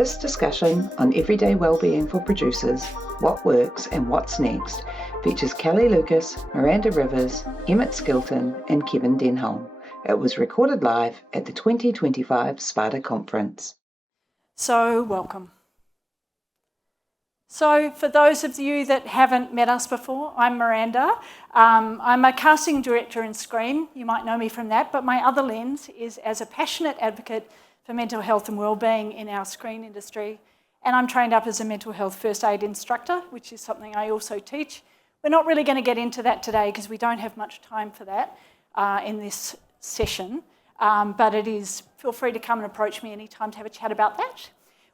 This discussion on everyday wellbeing for producers, what works and what's next, features Kelly Lucas, Miranda Rivers, Emmett Skilton and Kevin Denholm. It was recorded live at the 2025 Spada Conference. So, welcome. So, for those of you that haven't met us before, I'm Miranda. I'm a casting director in Screen. You might know me from that, but my other lens is as a passionate advocate for mental health and wellbeing in our screen industry. And I'm trained up as a mental health first aid instructor, which is something I also teach. We're not really going to get into that today because we don't have much time for that in this session, but it is, feel free to come and approach me anytime to have a chat about that.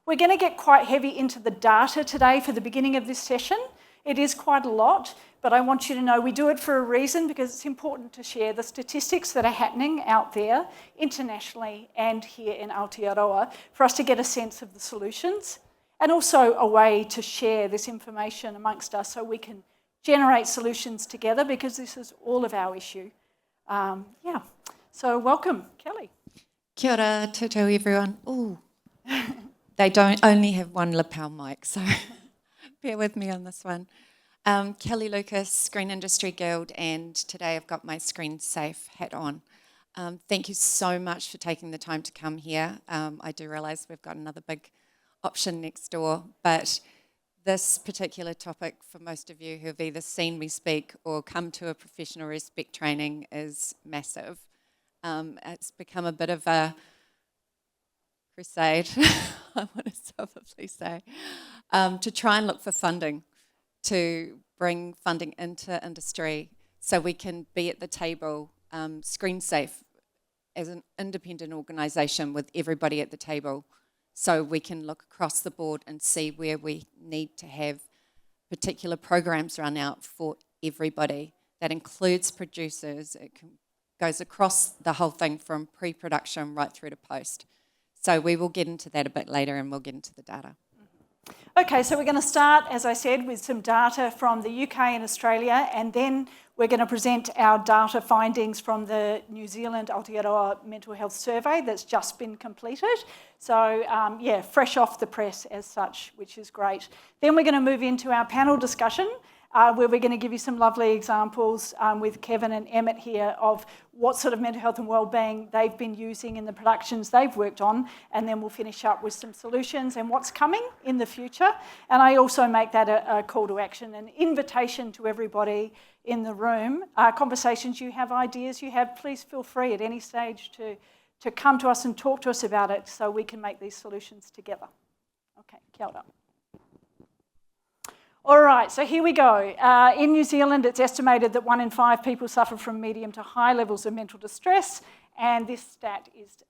We're going to get quite heavy into the data today for the beginning of this session. It is quite a lot, but I want you to know we do it for a reason because it's important to share the statistics that are happening out there internationally and here in Aotearoa for us to get a sense of the solutions and also a way to share this information amongst us so we can generate solutions together because this is all of our issue. So welcome, Kelly. Kia ora, toto everyone. Ooh. They don't only have one lapel mic, so bear with me on this one. Kelly Lucas, Screen Industry Guild, and today I've got my ScreenSafe hat on. Thank you so much for taking the time to come here. I do realise we've got another big option next door, but this particular topic for most of you who have either seen me speak or come to a professional respect training is massive. It's become a bit of a crusade, I want to probably say, to try and look for funding, to bring funding into industry so we can be at the table, ScreenSafe as an independent organisation with everybody at the table, so we can look across the board and see where we need to have particular programs run out for everybody. That includes producers, goes across the whole thing from pre-production right through to post. So we will get into that a bit later and we'll get into the data. Okay, so we're going to start, as I said, with some data from the UK and Australia, and then we're going to present our data findings from the New Zealand Aotearoa Mental Health Survey that's just been completed. So, fresh off the press as such, which is great. Then we're going to move into our panel discussion, where we're going to give you some lovely examples with Kevin and Emmett here of what sort of mental health and wellbeing they've been using in the productions they've worked on, and then we'll finish up with some solutions and what's coming in the future. And I also make that a call to action, an invitation to everybody in the room. Conversations you have, ideas you have, please feel free at any stage to come to us and talk to us about it so we can make these solutions together. Okay, kia ora. All right, so here we go. In New Zealand, it's estimated that 1 in 5 people suffer from medium to high levels of mental distress, and this stat is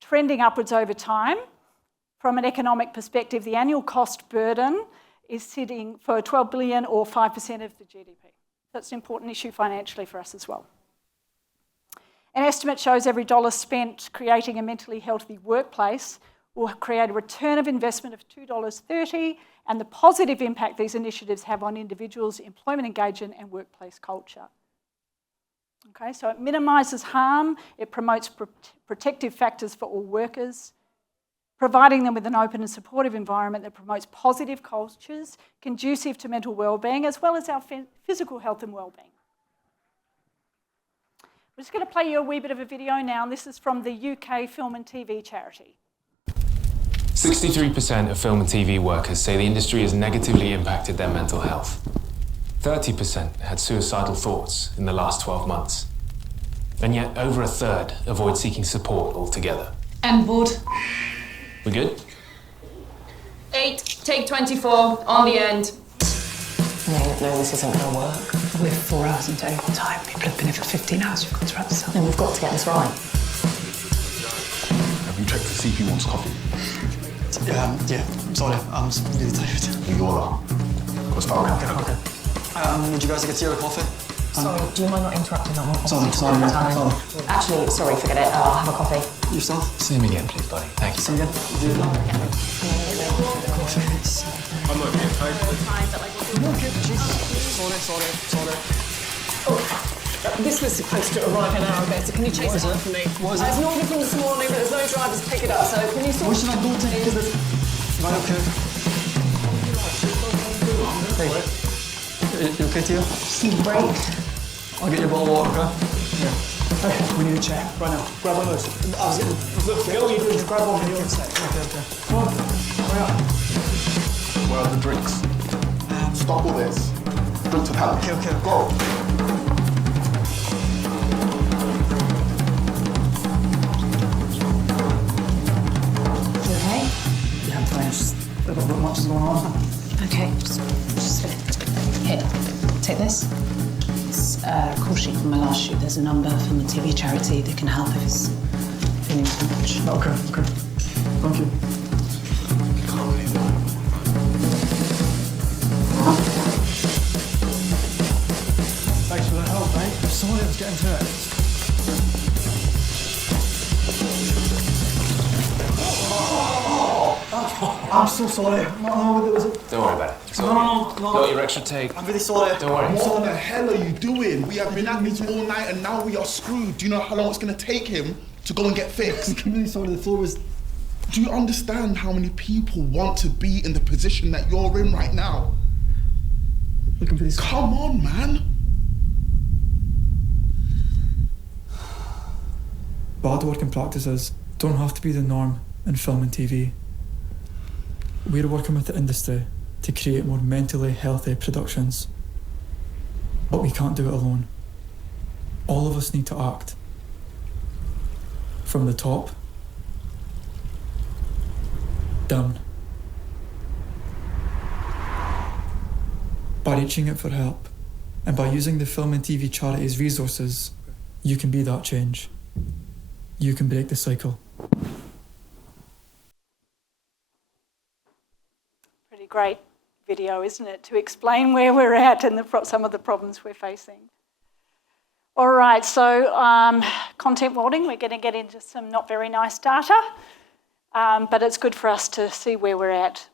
trending upwards over time. From an economic perspective, the annual cost burden is sitting for 12 billion or 5% of the GDP. That's an important issue financially for us as well. An estimate shows every dollar spent creating a mentally healthy workplace will create a return of investment of $2.30, and the positive impact these initiatives have on individuals' employment engagement and workplace culture. Okay, so it minimises harm, it promotes protective factors for all workers, providing them with an open and supportive environment that promotes positive cultures, conducive to mental wellbeing, as well as our physical health and wellbeing. We're just going to play you a wee bit of a video now, and this is from the UK Film and TV charity. 63% of film and TV workers say the industry has negatively impacted their mental health. 30% had suicidal thoughts in the last 12 months. And yet over a third avoid seeking support altogether. And board. We good? 8, take 24, on the end. No, this isn't going to work. We're 4 hours into overtime. People have been here for 15 hours. We've got to wrap this up. And we've got to get this right. Have you checked to see if he wants coffee? Yeah, sorry, I'm really tired. Ignore that. Go start. Okay. Would you guys like a tea or a coffee? Sorry, do you mind not interrupting that one? Sorry. Actually, sorry, forget it. I'll have a coffee. Yourself? See him again, please, buddy. Thank you. See him again? Coffee. I'm not being tight. Sorry. This was supposed to arrive an hour ago, so can you chase it up for me? What is it? It's an order from this morning, but there's no drivers to pick it up, so can you sort Where should I go to? Right, okay. Hey, you okay, Tia? See the break. I'll get you a bottle of water, okay? Yeah. Okay, we need a chair. Right now. Grab one of those. Look, all you do is grab one from the other side. Okay. Come on. Hurry up. Where are the drinks? Stop all this. Drink to palate. Okay. Go. You okay? Yeah, I'm fine. Just a little bit much is going on. Okay, just fill it. Here, take this. It's a call sheet from my last shoot. There's a number from the TV charity that can help if it's feeling too much. Okay. Thank you. Thanks for the help, mate. I'm sorry I was getting to it. I'm so sorry. No, there was a... Don't worry about it. No. Got your extra take. I'm really sorry. Don't worry. What the hell are you doing? We have been at this all night and now we are screwed. Do you know how long it's going to take him to go and get fixed? I'm really sorry. The floor was... Do you understand how many people want to be in the position that you're in right now? Looking for these... Come on, man. Bad working practices don't have to be the norm in film and TV. We're working with the industry to create more mentally healthy productions. But we can't do it alone. All of us need to act. From the top, down. By reaching out for help, and by using the film and TV charity's resources, you can be that change. You can break the cycle. Pretty great video, isn't it, to explain where we're at and some of the problems we're facing. All right, so content modelling, we're going to get into some not very nice data, but it's good for us to see where we're at.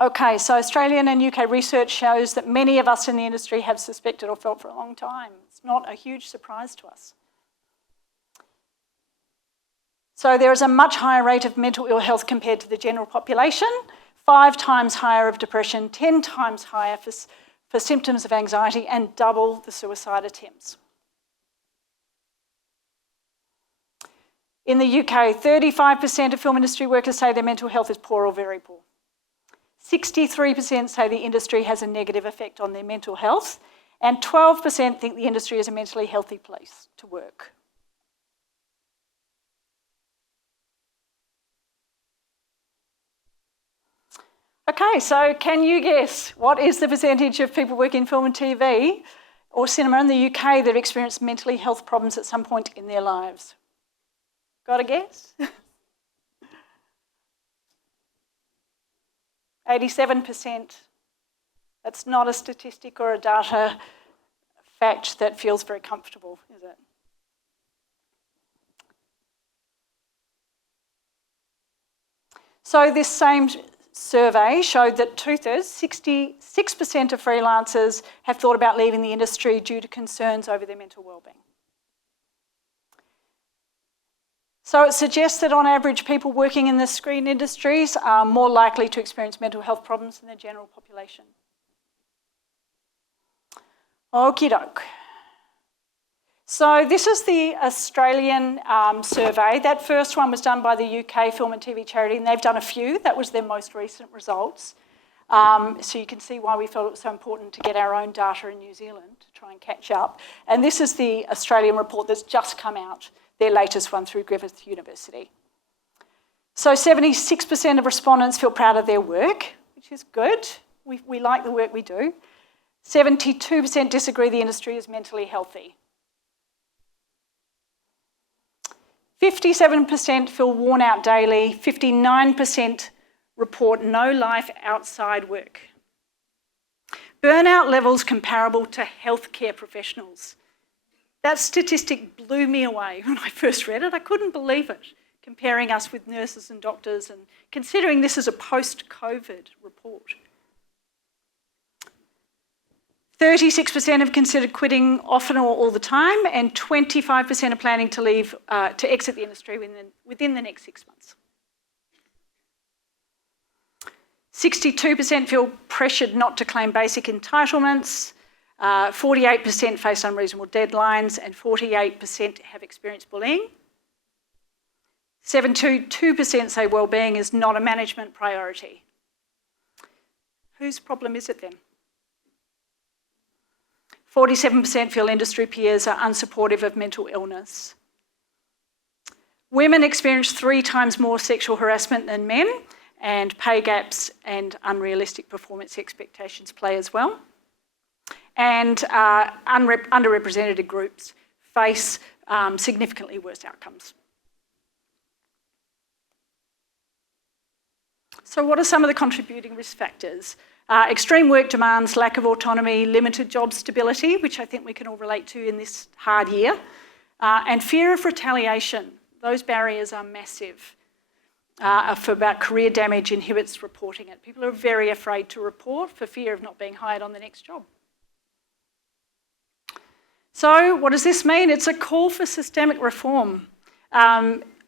Okay, so Australian and UK research shows that many of us in the industry have suspected or felt for a long time. It's not a huge surprise to us. So there is a much higher rate of mental ill health compared to the general population, 5 times higher of depression, 10 times higher for symptoms of anxiety, and double the suicide attempts. In the UK, 35% of film industry workers say their mental health is poor or very poor. 63% say the industry has a negative effect on their mental health, and 12% think the industry is a mentally healthy place to work. Okay, so can you guess what is the percentage of people working in film and TV or cinema in the UK that experience mental health problems at some point in their lives? Got a guess? 87%. That's not a statistic or a data fact that feels very comfortable, is it? So this same survey showed that 2/3, 66% of freelancers have thought about leaving the industry due to concerns over their mental wellbeing. So it suggests that on average, people working in the screen industries are more likely to experience mental health problems than the general population. Okie doke. So this is the Australian survey. That first one was done by the UK Film and TV Charity, and they've done a few. That was their most recent results. So you can see why we felt it was so important to get our own data in New Zealand to try and catch up. And this is the Australian report that's just come out, their latest one through Griffith University. So 76% of respondents feel proud of their work, which is good. We like the work we do. 72% disagree the industry is mentally healthy. 57% feel worn out daily, 59% report no life outside work. Burnout levels comparable to healthcare professionals. That statistic blew me away when I first read it. I couldn't believe it, comparing us with nurses and doctors and considering this is a post-COVID report. 36% have considered quitting often or all the time, and 25% are planning to leave, to exit the industry within the next 6 months. 62% feel pressured not to claim basic entitlements, 48% face unreasonable deadlines, and 48% have experienced bullying. 72% say wellbeing is not a management priority. Whose problem is it then? 47% feel industry peers are unsupportive of mental illness. Women experience 3 times more sexual harassment than men, and pay gaps and unrealistic performance expectations play as well. And underrepresented groups face significantly worse outcomes. So what are some of the contributing risk factors? Extreme work demands, lack of autonomy, limited job stability, which I think we can all relate to in this hard year, and fear of retaliation. Those barriers are massive. For about career damage inhibits reporting it. People are very afraid to report for fear of not being hired on the next job. So what does this mean? It's a call for systemic reform.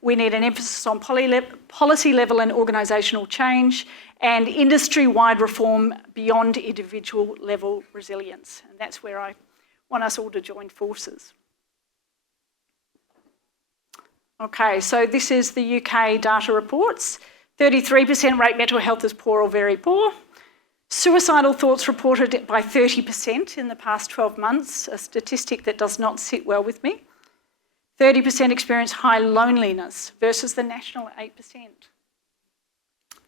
We need an emphasis on policy level and organisational change and industry-wide reform beyond individual level resilience. And that's where I want us all to join forces. Okay, so this is the UK data reports. 33% rate mental health as poor or very poor. Suicidal thoughts reported by 30% in the past 12 months, a statistic that does not sit well with me. 30% experience high loneliness versus the national 8%.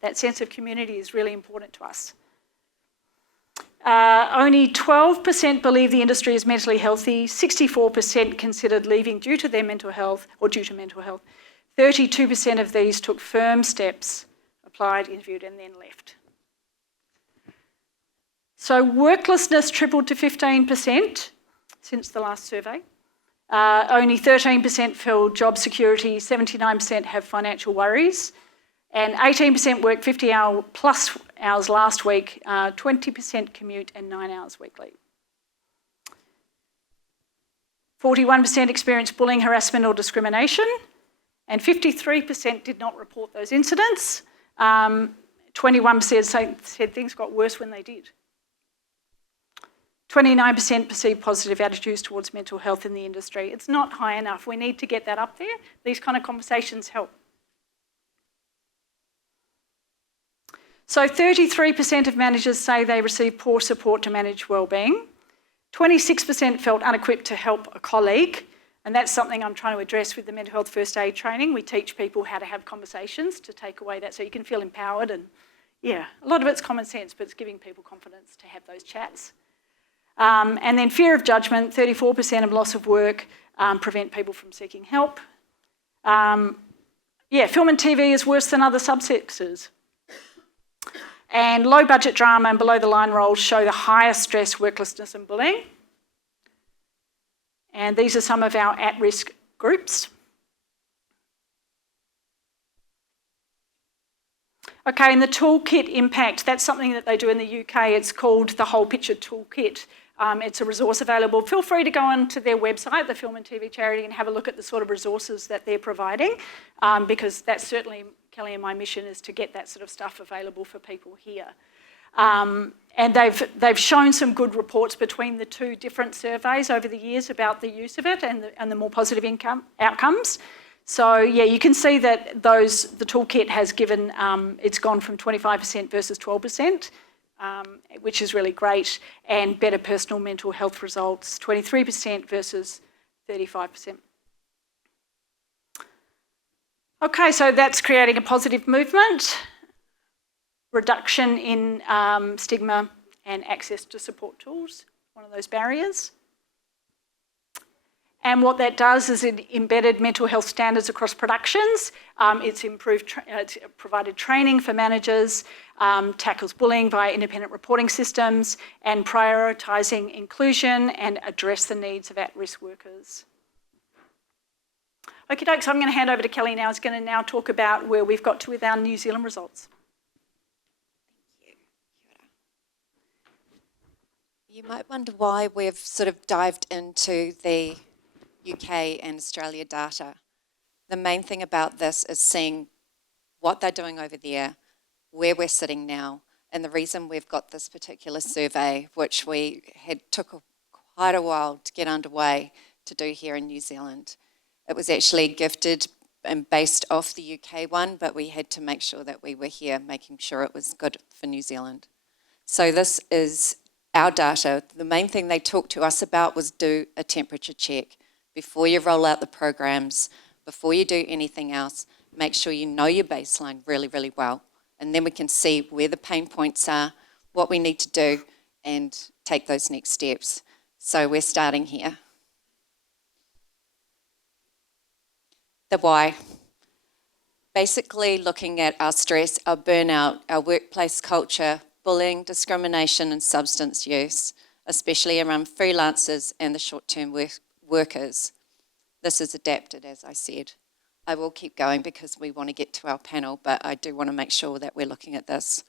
That sense of community is really important to us. Only 12% believe the industry is mentally healthy, 64% considered leaving due to their mental health or due to mental health. 32% of these took firm steps, applied, interviewed and then left. So worklessness tripled to 15% since the last survey. Only 13% feel job security, 79% have financial worries, and 18% work 50 plus hours last week, 20% commute and 9 hours weekly. 41% experienced bullying, harassment or discrimination, and 53% did not report those incidents. 21% said things got worse when they did. 29% perceive positive attitudes towards mental health in the industry. It's not high enough. We need to get that up there. These kind of conversations help. So 33% of managers say they receive poor support to manage wellbeing. 26% felt unequipped to help a colleague, and that's something I'm trying to address with the mental health first aid training. We teach people how to have conversations to take away that so you can feel empowered, and yeah, a lot of it's common sense, but it's giving people confidence to have those chats. And then fear of judgment, 34% of loss of work prevent people from seeking help. Film and TV is worse than other subsectors. And low budget drama and below the line roles show the highest stress, worklessness and bullying. And these are some of our at-risk groups. Okay, and the toolkit impact, that's something that they do in the UK. It's called the Whole Picture Toolkit. It's a resource available. Feel free to go onto their website, the Film and TV Charity, and have a look at the sort of resources that they're providing, because that's certainly Kelly and my mission is to get that sort of stuff available for people here. And they've shown some good reports between the two different surveys over the years about the use of it and the more positive outcomes. So yeah, you can see that the toolkit has given, it's gone from 25% versus 12%, which is really great, and better personal mental health results, 23% versus 35%. Okay, so that's creating a positive movement, reduction in stigma and access to support tools, one of those barriers. And what that does is it embedded mental health standards across productions. It's provided training for managers, tackles bullying via independent reporting systems, and prioritising inclusion and address the needs of at-risk workers. Okie doke, so I'm going to hand over to Kelly now. He's going to now talk about where we've got to with our New Zealand results. Thank you. You might wonder why we've sort of dived into the UK and Australia data. The main thing about this is seeing what they're doing over there, where we're sitting now, And the reason we've got this particular survey, which we took quite a while to get underway to do here in New Zealand, it was actually gifted and based off the UK one, but we had to make sure that we were here, making sure it was good for New Zealand. So this is our data. The main thing they talked to us about was do a temperature check. Before you roll out the programs, before you do anything else, make sure you know your baseline really, really well. And then we can see where the pain points are, what we need to do, and take those next steps. So we're starting here. The why. Basically looking at our stress, our burnout, our workplace culture, bullying, discrimination and substance use, especially around freelancers and the short-term workers. This is adapted, as I said. I will keep going because we want to get to our panel, but I do want to make sure that we're looking at this.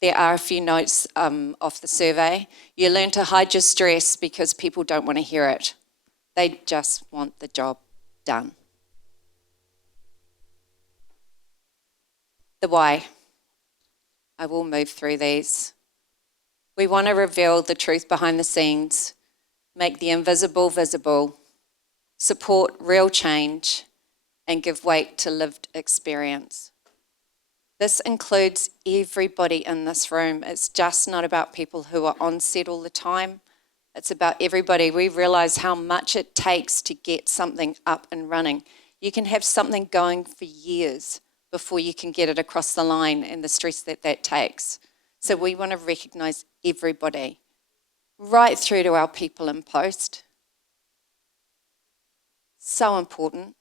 There are a few notes off the survey. You learn to hide your stress because people don't want to hear it. They just want the job done. The why. I will move through these. We want to reveal the truth behind the scenes, make the invisible visible, support real change, and give weight to lived experience. This includes everybody in this room. It's just not about people who are on set all the time. It's about everybody. We realise how much it takes to get something up and running. You can have something going for years before you can get it across the line and the stress that that takes. So we want to recognise everybody, right through to our people in post. So important.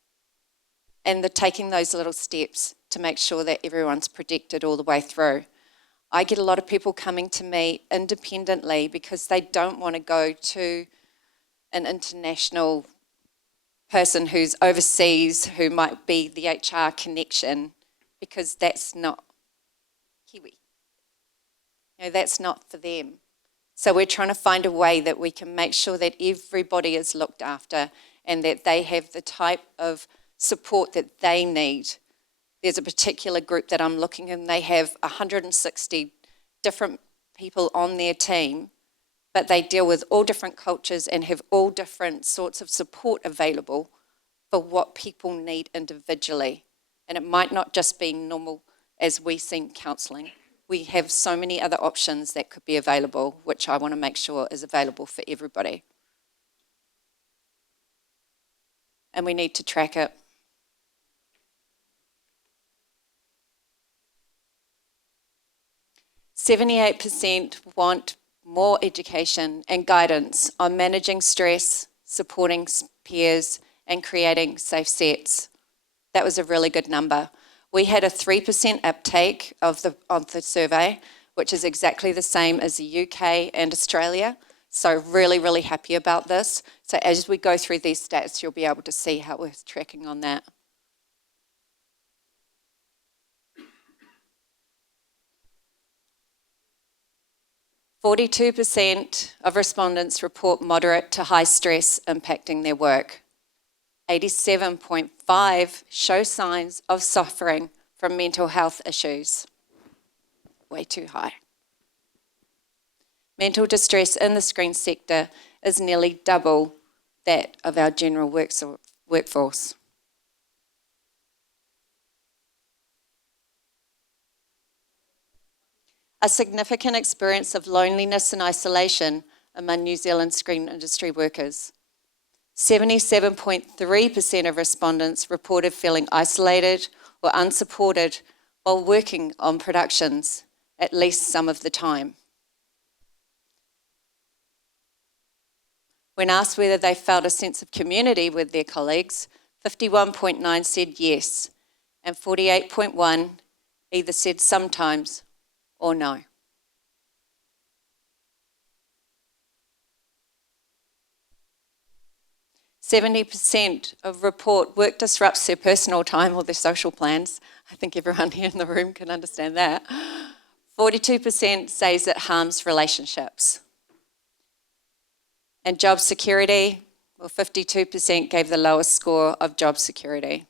And taking those little steps to make sure that everyone's protected all the way through. I get a lot of people coming to me independently because they don't want to go to an international person who's overseas, who might be the HR connection, because that's not Kiwi. That's not for them. So we're trying to find a way that we can make sure that everybody is looked after and that they have the type of support that they need. There's a particular group that I'm looking at, and they have 160 different people on their team, but they deal with all different cultures and have all different sorts of support available for what people need individually. And it might not just be normal as we see counselling. We have so many other options that could be available, which I want to make sure is available for everybody. And we need to track it. "78% want more education and guidance on managing stress, supporting peers, and creating safe sets." That was a really good number. We had a 3% uptake of the survey, which is exactly the same as the UK and Australia. So really, really happy about this. So as we go through these stats, you'll be able to see how we're tracking on that. "42% of respondents report moderate to high stress impacting their work. 87.5% show signs of suffering from mental health issues. Way too high. Mental distress in the screen sector is nearly double that of our general workforce. A significant experience of loneliness and isolation among New Zealand screen industry workers. 77.3% of respondents reported feeling isolated or unsupported while working on productions, at least some of the time. When asked whether they felt a sense of community with their colleagues, 51.9% said yes, and 48.1% either said sometimes or no. "70% of report work disrupts their personal time or their social plans." I think everyone here in the room can understand that. 42% says it harms relationships. And job security, well, 52% gave the lowest score of job security.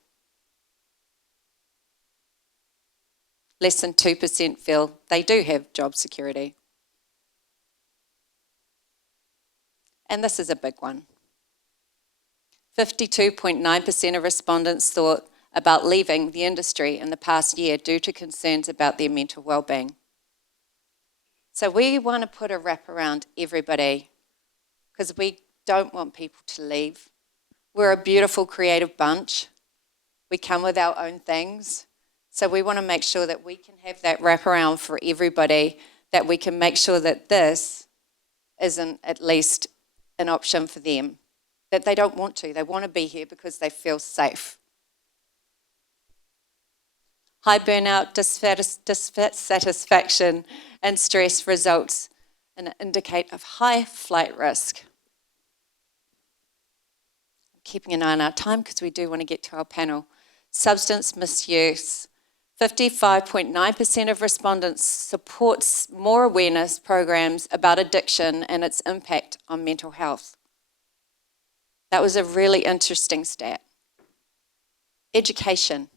Less than 2% feel they do have job security. And this is a big one. 52.9% of respondents thought about leaving the industry in the past year due to concerns about their mental well-being. So we want to put a wrap around everybody because we don't want people to leave. We're a beautiful, creative bunch. We come with our own things. So we want to make sure that we can have that wraparound for everybody, that we can make sure that this isn't at least an option for them, that they don't want to. They want to be here because they feel safe. High burnout, dissatisfaction, and stress results and indicate of high flight risk. Keeping an eye on our time because we do want to get to our panel. Substance misuse. 55.9% of respondents supports more awareness programs about addiction and its impact on mental health. That was a really interesting stat. Education.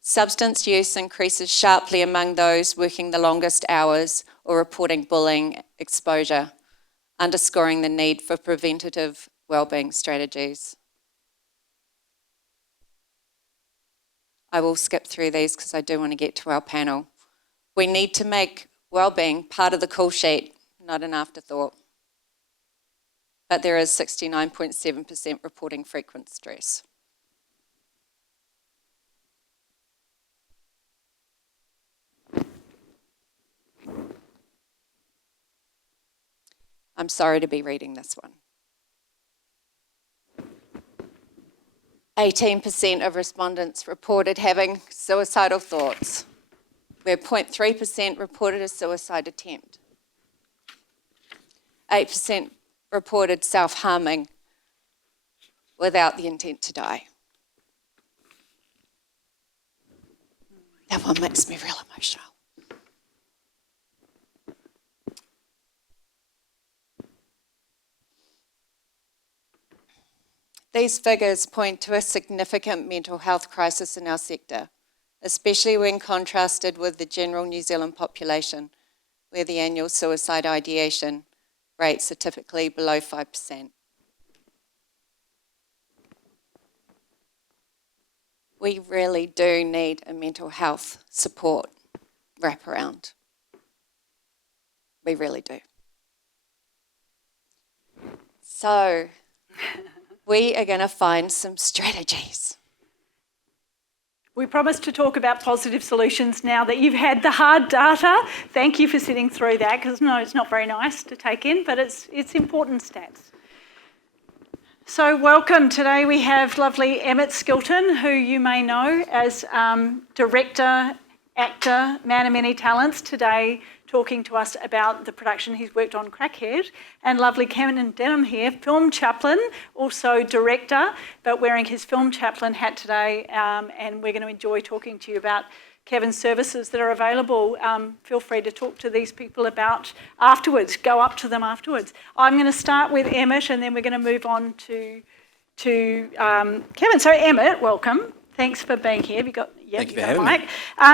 Substance use increases sharply among those working the longest hours or reporting bullying exposure, underscoring the need for preventative wellbeing strategies. I will skip through these because I do want to get to our panel. We need to make wellbeing part of the call sheet, not an afterthought. But there is 69.7% reporting frequent stress. I'm sorry to be reading this one. 18% of respondents reported having suicidal thoughts, where 0.3% reported a suicide attempt. 8% reported self-harming without the intent to die. That one makes me real emotional. These figures point to a significant mental health crisis in our sector, especially when contrasted with the general New Zealand population, where the annual suicide ideation rates are typically below 5%. We really do need a mental health support wraparound. We really do. So, we are going to find some strategies. We promised to talk about positive solutions now that you've had the hard data. Thank you for sitting through that, because no, it's not very nice to take in, but it's important stats. So welcome. Today we have lovely Emmett Skilton, who you may know as director, actor, man of many talents, today talking to us about the production he's worked on, Crackhead, and lovely Cameron Denholm here, film chaplain, also director, but wearing his film chaplain hat today, and we're going to enjoy talking to you about Kevin's services that are available. Feel free to talk to these people about afterwards, go up to them afterwards. I'm going to start with Emmett and then we're going to move on to Kevin. So Emmett, welcome. Thanks for being here. Thank you for having me.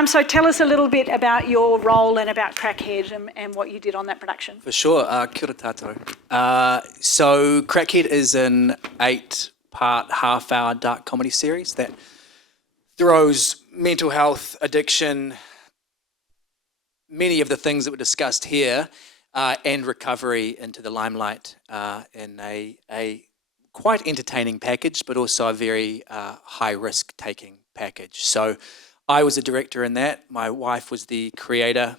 So tell us a little bit about your role and about Crackhead and what you did on that production. For sure. Kia ora tātou. So Crackhead is an 8-part half-hour dark comedy series that throws mental health, addiction, many of the things that were discussed here, and recovery into the limelight in a quite entertaining package, but also a very high-risk taking package. So I was a director in that. My wife was the creator,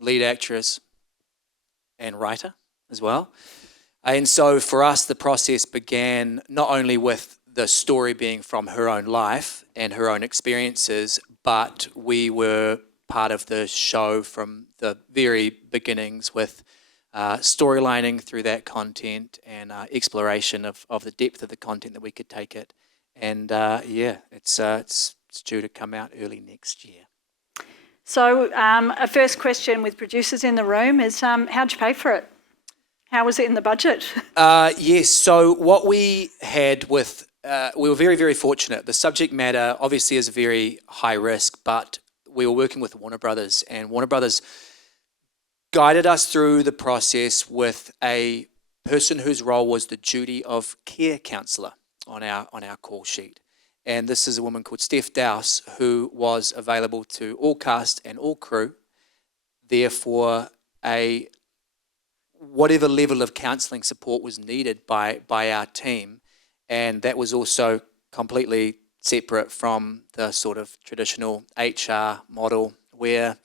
lead actress, and writer as well. And so for us, the process began not only with the story being from her own life and her own experiences, but we were part of the show from the very beginnings with storylining through that content and exploration of the depth of the content that we could take it. And it's due to come out early next year. So a first question with producers in the room is, how'd you pay for it? How was it in the budget? Yes, so what we had with we were very, very fortunate. The subject matter obviously is very high risk, but we were working with Warner Brothers, and Warner Brothers guided us through the process with a person whose role was the duty of care counsellor on our call sheet. And this is a woman called Steph Dowse, who was available to all cast and all crew, therefore whatever level of counselling support was needed by our team. And that was also completely separate from the sort of traditional HR model where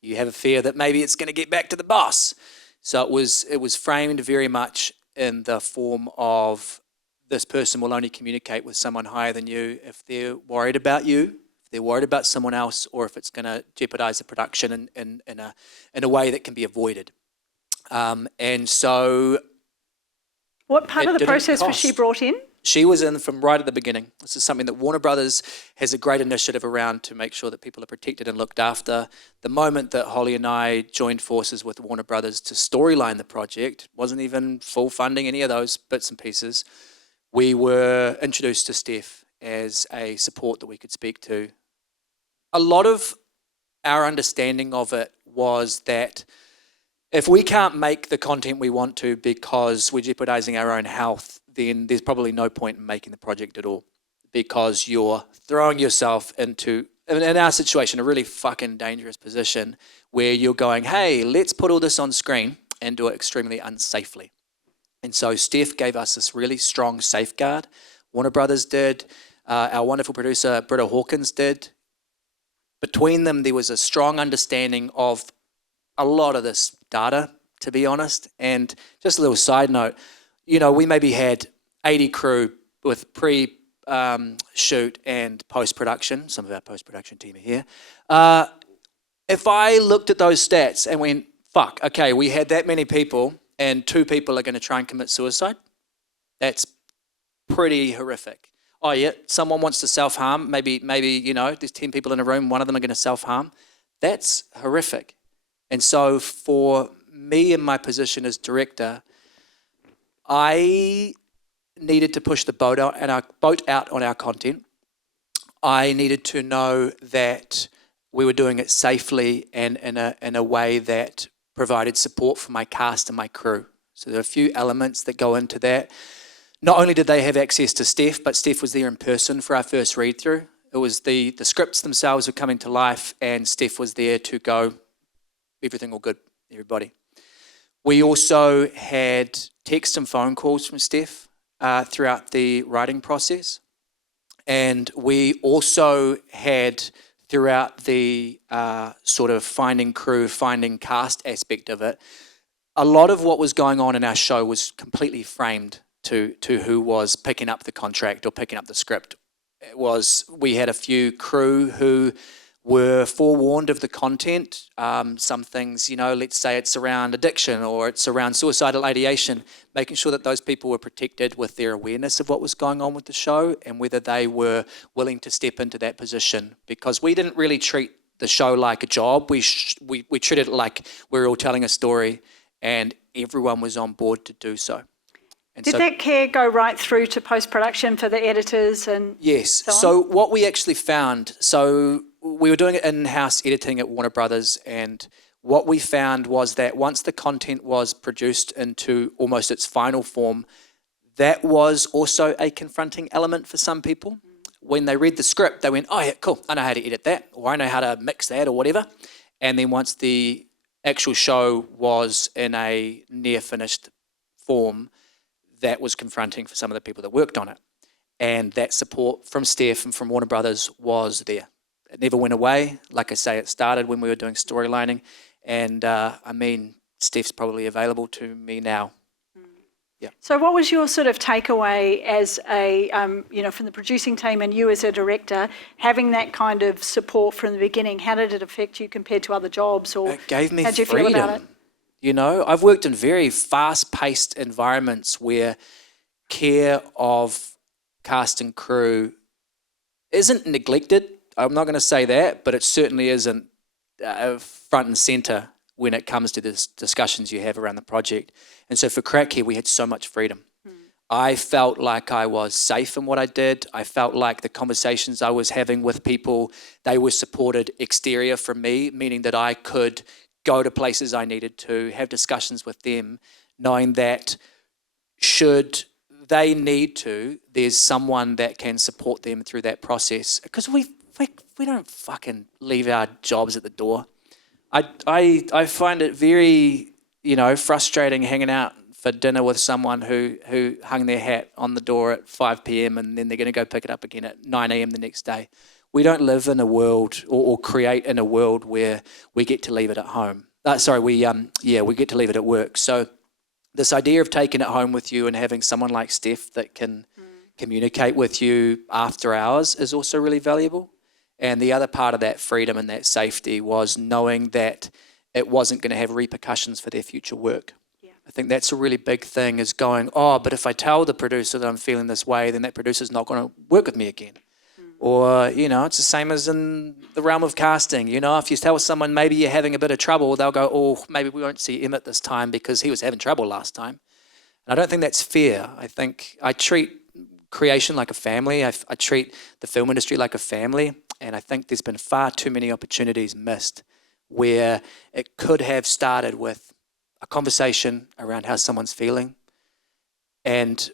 you have a fear that maybe it's going to get back to the boss. So it was framed very much in the form of this person will only communicate with someone higher than you if they're worried about you, if they're worried about someone else, or if it's going to jeopardise the production in a way that can be avoided. And so... What part of the process was she brought in? She was in from right at the beginning. This is something that Warner Brothers has a great initiative around to make sure that people are protected and looked after. The moment that Holly and I joined forces with Warner Brothers to storyline the project, wasn't even full funding any of those bits and pieces, we were introduced to Steph as a support that we could speak to. A lot of our understanding of it was that if we can't make the content we want to because we're jeopardizing our own health, then there's probably no point in making the project at all, because you're throwing yourself into, in our situation, a really fucking dangerous position where you're going, hey, let's put all this on screen and do it extremely unsafely. And so Steph gave us this really strong safeguard. Warner Brothers did, our wonderful producer Britta Hawkins did. Between them, there was a strong understanding of a lot of this data, to be honest. And just a little side note, you know, we maybe had 80 crew with pre-shoot and post-production. Some of our post-production team are here. If I looked at those stats and went, fuck, okay, we had that many people and 2 people are going to try and commit suicide, that's pretty horrific. Oh yeah, someone wants to self-harm, maybe, you know, there's 10 people in a room, one of them are going to self-harm. That's horrific. And so for me in my position as director, I needed to push the boat out on our content. I needed to know that we were doing it safely and in a way that provided support for my cast and my crew. So there are a few elements that go into that. Not only did they have access to Steph, but Steph was there in person for our first read-through. It was the scripts themselves were coming to life, and Steph was there to go, everything all good, everybody. We also had text and phone calls from Steph throughout the writing process. And we also had, throughout the sort of finding crew, finding cast aspect of it, a lot of what was going on in our show was completely framed to who was picking up the contract or picking up the script. We had a few crew who were forewarned of the content. Some things, you know, let's say it's around addiction or it's around suicidal ideation, making sure that those people were protected with their awareness of what was going on with the show and whether they were willing to step into that position. Because we didn't really treat the show like a job. We treated it like we were all telling a story and everyone was on board to do so. And Did that care go right through to post-production for the editors and yes. So what we actually found, we were doing it in-house editing at Warner Brothers, and what we found was that once the content was produced into almost its final form, that was also a confronting element for some people. When they read the script, they went, oh yeah, cool, I know how to edit that, or I know how to mix that or whatever. And then once the actual show was in a near-finished form, that was confronting for some of the people that worked on it. And that support from Steph and from Warner Brothers was there. It never went away. Like I say, it started when we were doing storylining. And I mean, Steph's probably available to me now. Yeah. So what was your sort of takeaway as a, from the producing team and you as a director, having that kind of support from the beginning? How did it affect you compared to other jobs? Or it gave me how did you freedom. feel about it? You know, I've worked in very fast-paced environments where care of cast and crew isn't neglected. I'm not going to say that, but it certainly isn't front and centre when it comes to the discussions you have around the project. And so for Crack Here, we had so much freedom. I felt like I was safe in what I did. I felt like the conversations I was having with people, they were supported exterior from me, meaning that I could go to places I needed to, have discussions with them, knowing that should they need to, there's someone that can support them through that process. Because we don't fucking leave our jobs at the door. I find it very, frustrating hanging out for dinner with someone who hung their hat on the door at 5 p.m. and then they're going to go pick it up again at 9 a.m. the next day. We don't live in a world or create in a world where we get to leave it at home. We get to leave it at work. So this idea of taking it home with you and having someone like Steph that can communicate with you after hours is also really valuable. And the other part of that freedom and that safety was knowing that it wasn't going to have repercussions for their future work. I think that's a really big thing, is going, but if I tell the producer that I'm feeling this way, then that producer's not going to work with me again. Or, it's the same as in the realm of casting. If you tell someone maybe you're having a bit of trouble, they'll go, maybe we won't see Emmett this time because he was having trouble last time. And I don't think that's fair. I think I treat creation like a family. I treat the film industry like a family. And I think there's been far too many opportunities missed where it could have started with a conversation around how someone's feeling. And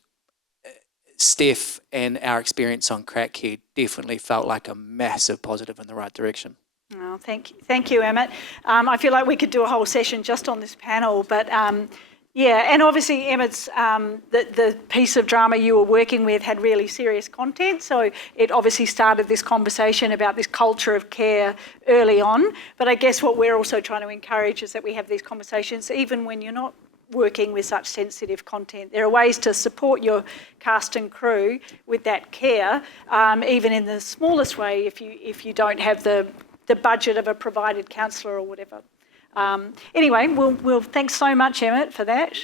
Steph and our experience on Crackhead definitely felt like a massive positive in the right direction. Oh, thank you, Emmett. I feel like we could do a whole session just on this panel, but and obviously Emmett's, the piece of drama you were working with had really serious content, so it obviously started this conversation about this culture of care early on. But I guess what we're also trying to encourage is that we have these conversations even when you're not working with such sensitive content. There are ways to support your cast and crew with that care, even in the smallest way if you don't have the budget of a provided counsellor or whatever. Anyway, we'll thanks so much, Emmett, for that.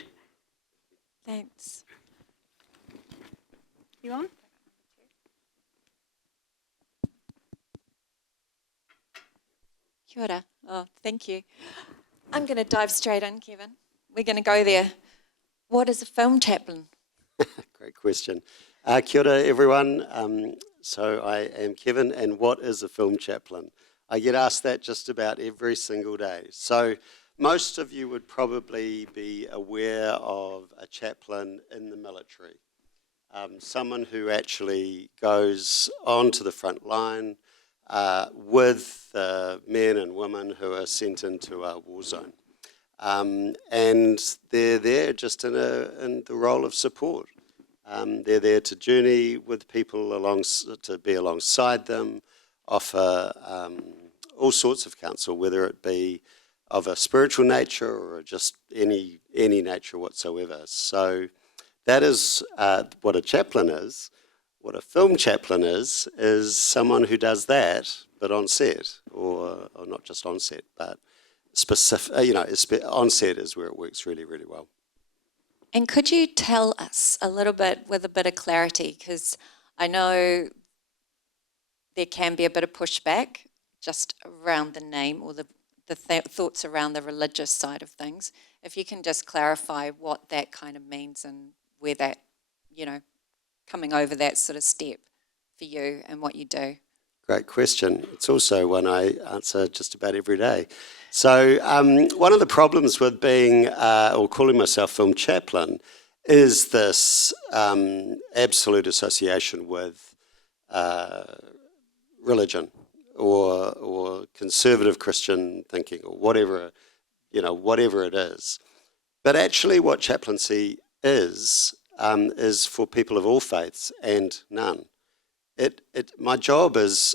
Thanks. You on? Kia ora. Oh, thank you. I'm going to dive straight in, Kevin. We're going to go there. What is a film chaplain? Great question. Kia ora, everyone. So I am Kevin, and what is a film chaplain? I get asked that just about every single day. So most of you would probably be aware of a chaplain in the military, someone who actually goes onto the front line with men and women who are sent into a war zone. And they're there just in the role of support. They're there to journey with people to be alongside them, offer all sorts of counsel, whether it be of a spiritual nature or just any nature whatsoever. So that is what a chaplain is. What a film chaplain is someone who does that, but on set, or not just on set, but specific. On set is where it works really, really well. And could you tell us a little bit with a bit of clarity, because I know there can be a bit of pushback just around the name or the thoughts around the religious side of things. If you can just clarify what that kind of means and where that, coming over that sort of step for you and what you do. Great question. It's also one I answer just about every day. So one of the problems with being or calling myself film chaplain is this absolute association with religion or conservative Christian thinking or whatever it is. But actually what chaplaincy is for people of all faiths and none. My job is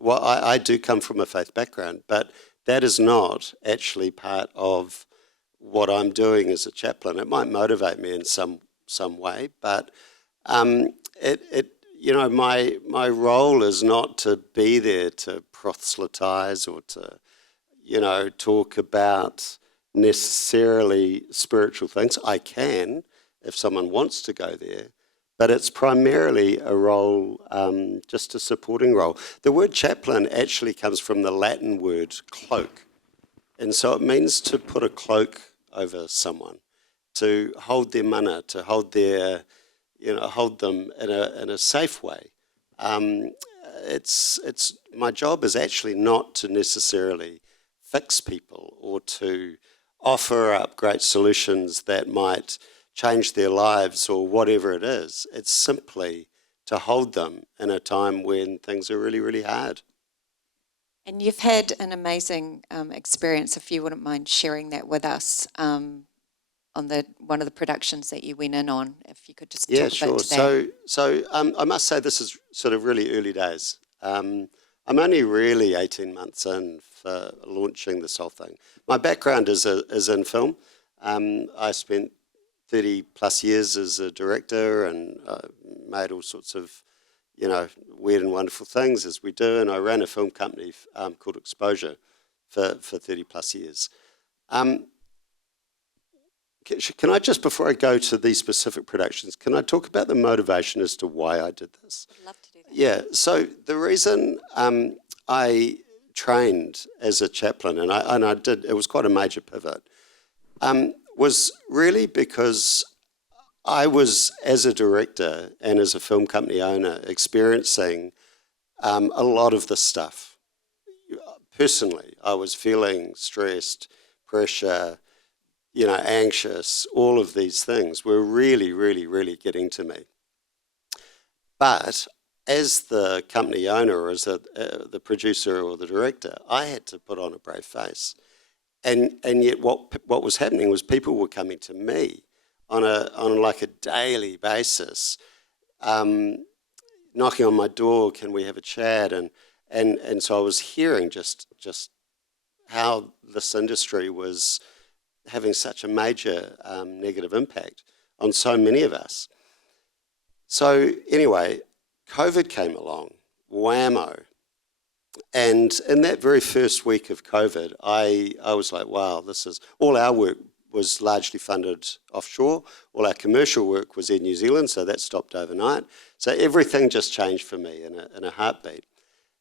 I do come from a faith background, but that is not actually part of what I'm doing as a chaplain. It might motivate me in some way, but my role is not to be there to proselytize or to talk about necessarily spiritual things. I can if someone wants to go there. But it's primarily a role, just a supporting role. The word chaplain actually comes from the Latin word cloak. And so it means to put a cloak over someone. to hold their mana, to hold their, hold them in a safe way. It's my job is actually not to necessarily fix people or to offer up great solutions that might change their lives or whatever it is. It's simply to hold them in a time when things are really, really hard. And you've had an amazing experience, if you wouldn't mind sharing that with us, on one of the productions that you went in on, if you could just talk a bit to that. So I must say this is sort of really early days. I'm only really 18 months in for launching this whole thing. My background is in film. I spent 30 plus years as a director and made all sorts of weird and wonderful things as we do, and I ran a film company called Exposure for 30 plus years. Can I just, before I go to these specific productions, can I talk about the motivation as to why I did this? I'd love to do that. Yeah, so the reason I trained as a chaplain, and I did, it was quite a major pivot, was really because I was, as a director and as a film company owner, experiencing a lot of this stuff. Personally, I was feeling stressed, pressure, anxious. All of these things were really, really, really getting to me. But as the company owner or as the producer or the director, I had to put on a brave face. And yet what was happening was people were coming to me on like a daily basis, knocking on my door, can we have a chat? And so I was hearing just how this industry was having such a major negative impact on so many of us. So anyway, COVID came along, whammo. And in that very first week of COVID, I was like, wow, this is, all our work was largely funded offshore. All our commercial work was in New Zealand, so that stopped overnight. So everything just changed for me in a heartbeat.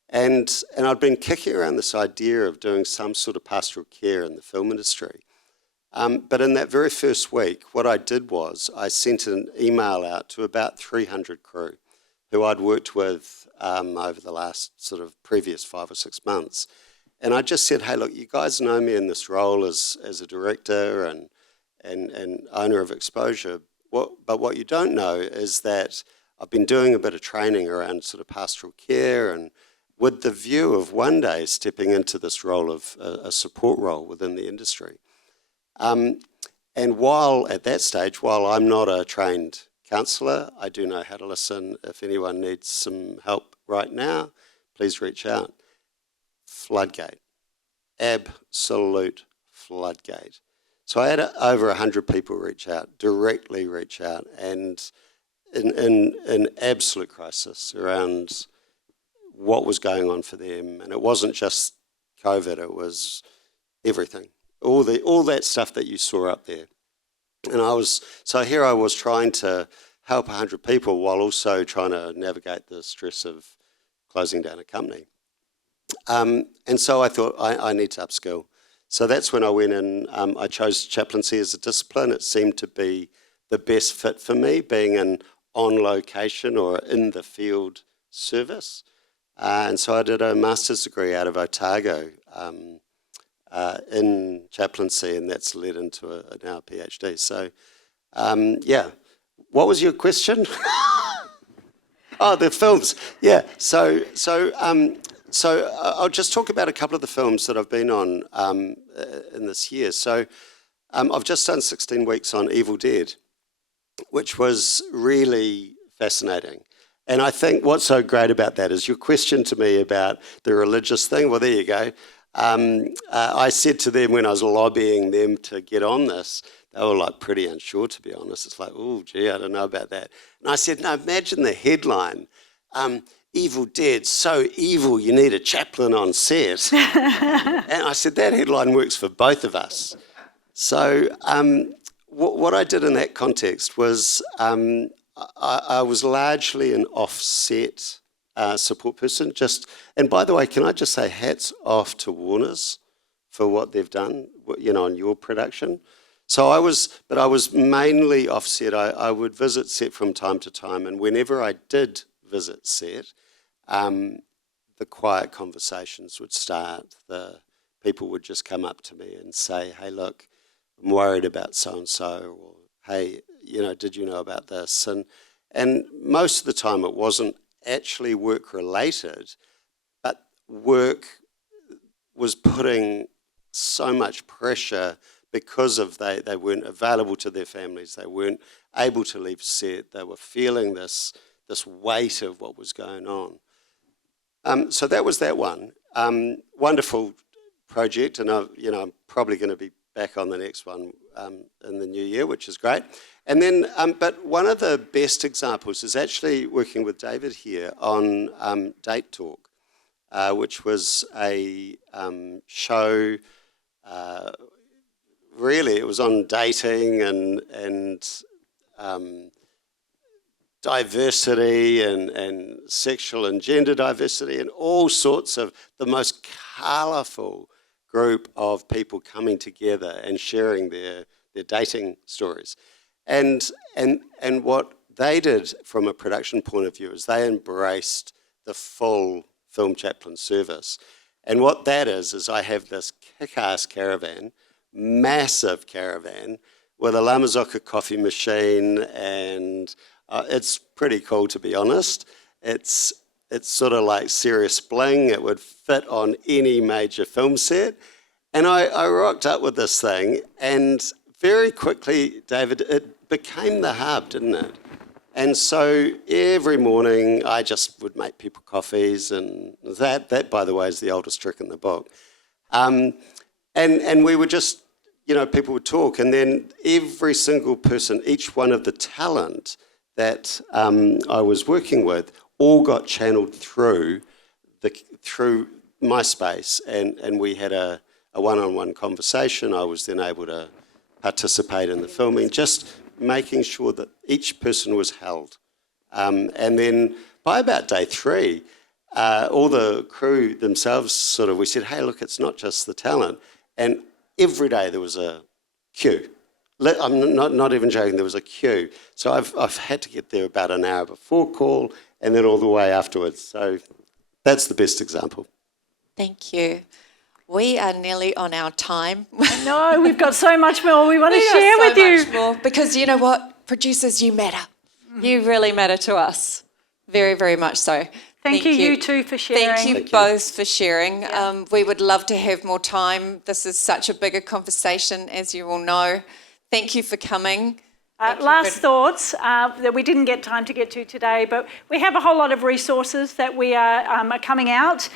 And I'd been kicking around this idea of doing some sort of pastoral care in the film industry. But in that very first week, what I did was I sent an email out to about 300 crew who I'd worked with over the last sort of previous 5 or 6 months. And I just said, hey, look, you guys know me in this role as a director and owner of Exposure. But what you don't know is that I've been doing a bit of training around sort of pastoral care and with the view of one day stepping into this role of a support role within the industry. And while at that stage, while I'm not a trained counsellor, I do know how to listen. If anyone needs some help right now, please reach out. Floodgate, absolute floodgate. So I had over 100 people directly reach out, and in absolute crisis around what was going on for them. And it wasn't just COVID, it was everything, all that stuff that you saw up there. And here I was trying to help 100 people while also trying to navigate the stress of closing down a company. And so I thought, I need to upskill. So that's when I went in, I chose chaplaincy as a discipline. It seemed to be the best fit for me, being an on location or in the field service. And so I did a master's degree out of Otago in chaplaincy, and that's led into now a PhD. So, yeah. What was your question? Oh, the films. Yeah. So I'll just talk about a couple of the films that I've been on in this year. So I've just done 16 weeks on Evil Dead, which was really fascinating. And I think what's so great about that is your question to me about the religious thing. Well, there you go. I said to them when I was lobbying them to get on this, they were like pretty unsure, to be honest. It's like, oh, gee, I don't know about that. And I said, no, imagine the headline, Evil Dead, so evil you need a chaplain on set. And I said, that headline works for both of us. So what I did in that context was I was largely an offset support person. And by the way, can I just say hats off to Warner's for what they've done, on your production. So I was mainly offset. I would visit set from time to time, and whenever I did visit set, the quiet conversations would start. The people would just come up to me and say, "Hey, look, I'm worried about so-and-so," or "Hey, did you know about this?" And most of the time it wasn't actually work-related, but work was putting so much pressure because of they weren't available to their families, they weren't able to leave set, they were feeling this weight of what was going on. So that was that one. Wonderful project, and I'm probably going to be back on the next one in the new year, which is great. And then, but one of the best examples is actually working with David here on Date Talk, which was a show. Really, it was on dating and diversity and sexual and gender diversity and all sorts of the most colourful group of people coming together and sharing their dating stories. And what they did from a production point of view is they embraced the full Film Chaplain service. And what that is I have this kick-ass caravan, massive caravan, with a Lamazoka coffee machine, and it's pretty cool, to be honest. It's sort of like serious bling. It would fit on any major film set. And I rocked up with this thing, and very quickly, David, it became the hub, didn't it? And so every morning I just would make people coffees, and that by the way, is the oldest trick in the book. And we would just, people would talk, and then every single person, each one of the talent that I was working with, all got channeled through my space, and we had a one-on-one conversation. I was then able to participate in the filming, just making sure that each person was held. And then by about day 3, all the crew themselves we said, hey, look, it's not just the talent. And every day there was a queue. I'm not even joking, there was a queue. So I've had to get there about an hour before call and then all the way afterwards. So that's the best example. Thank you. We are nearly on our time. No, we've got so much more we want to share with you. Much more, because you know what? Producers, you matter. You really matter to us. Very, very much so. Thank you two for sharing. Thank you both for sharing. Yeah. We would love to have more time. This is such a bigger conversation, as you all know. Thank you for coming. Last thoughts that we didn't get time to get to today, but we have a whole lot of resources that we are coming out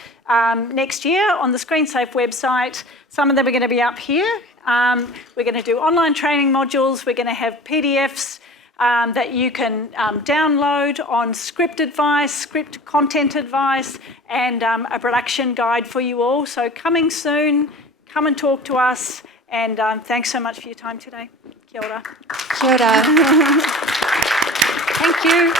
next year on the ScreenSafe website. Some of them are going to be up here. We're going to do online training modules. We're going to have PDFs that you can download on script advice, script content advice, and a production guide for you all. So coming soon, come and talk to us, and thanks so much for your time today. Kia ora. Kia ora. Thank you.